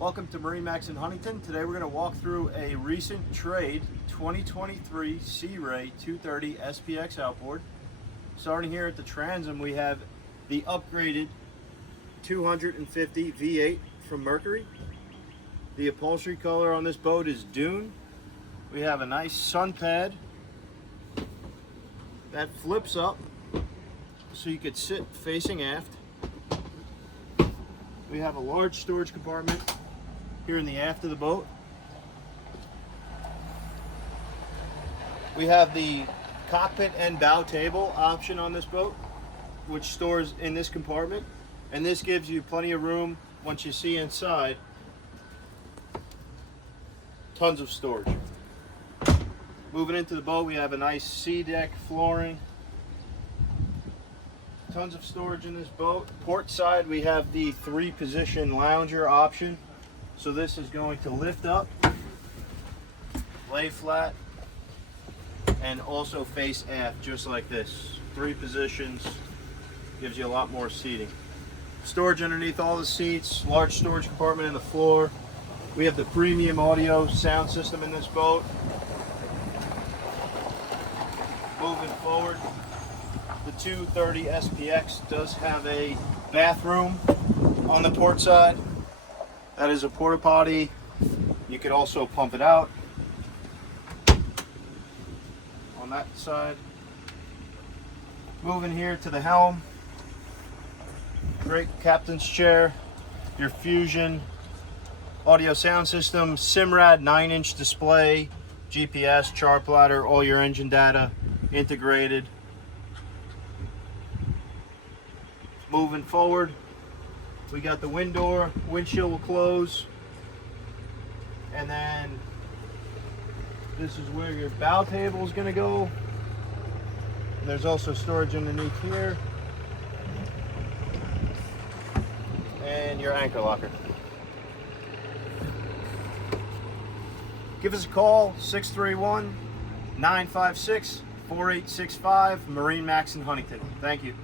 Welcome to MarineMax in Huntington. Today we're going to walk through a recent trade 2023 Sea Ray 230 SPX outboard. Starting here at the transom, we have the upgraded 250 V8 from Mercury. The upholstery color on this boat is dune. We have a nice sun pad that flips up so you could sit facing aft. We have a large storage compartment here in the aft of the boat. We have the cockpit and bow table option on this boat, which stores in this compartment, and this gives you plenty of room once you see inside. Tons of storage. Moving into the boat, we have a nice sea deck flooring. Tons of storage in this boat. Port side, we have the 3-position lounger option. So this is going to lift up, lay flat, and also face aft, just like this. 3 positions, gives you a lot more seating. Storage underneath all the seats, large storage compartment in the floor. We have the premium audio sound system in this boat. Moving forward, the 230 SPX does have a bathroom on the port side. That is a porta potty. You could also pump it out on that side. Moving here to the helm. Great captain's chair. Your Fusion audio sound system, Simrad 9-inch display, GPS, chart plotter, all your engine data integrated. Moving forward, we got the wind door, windshield will close, and then this is where your bow table is going to go. And there's also storage underneath here, and your anchor locker. Give us a call, 631-956-4865, MarineMax in Huntington. Thank you.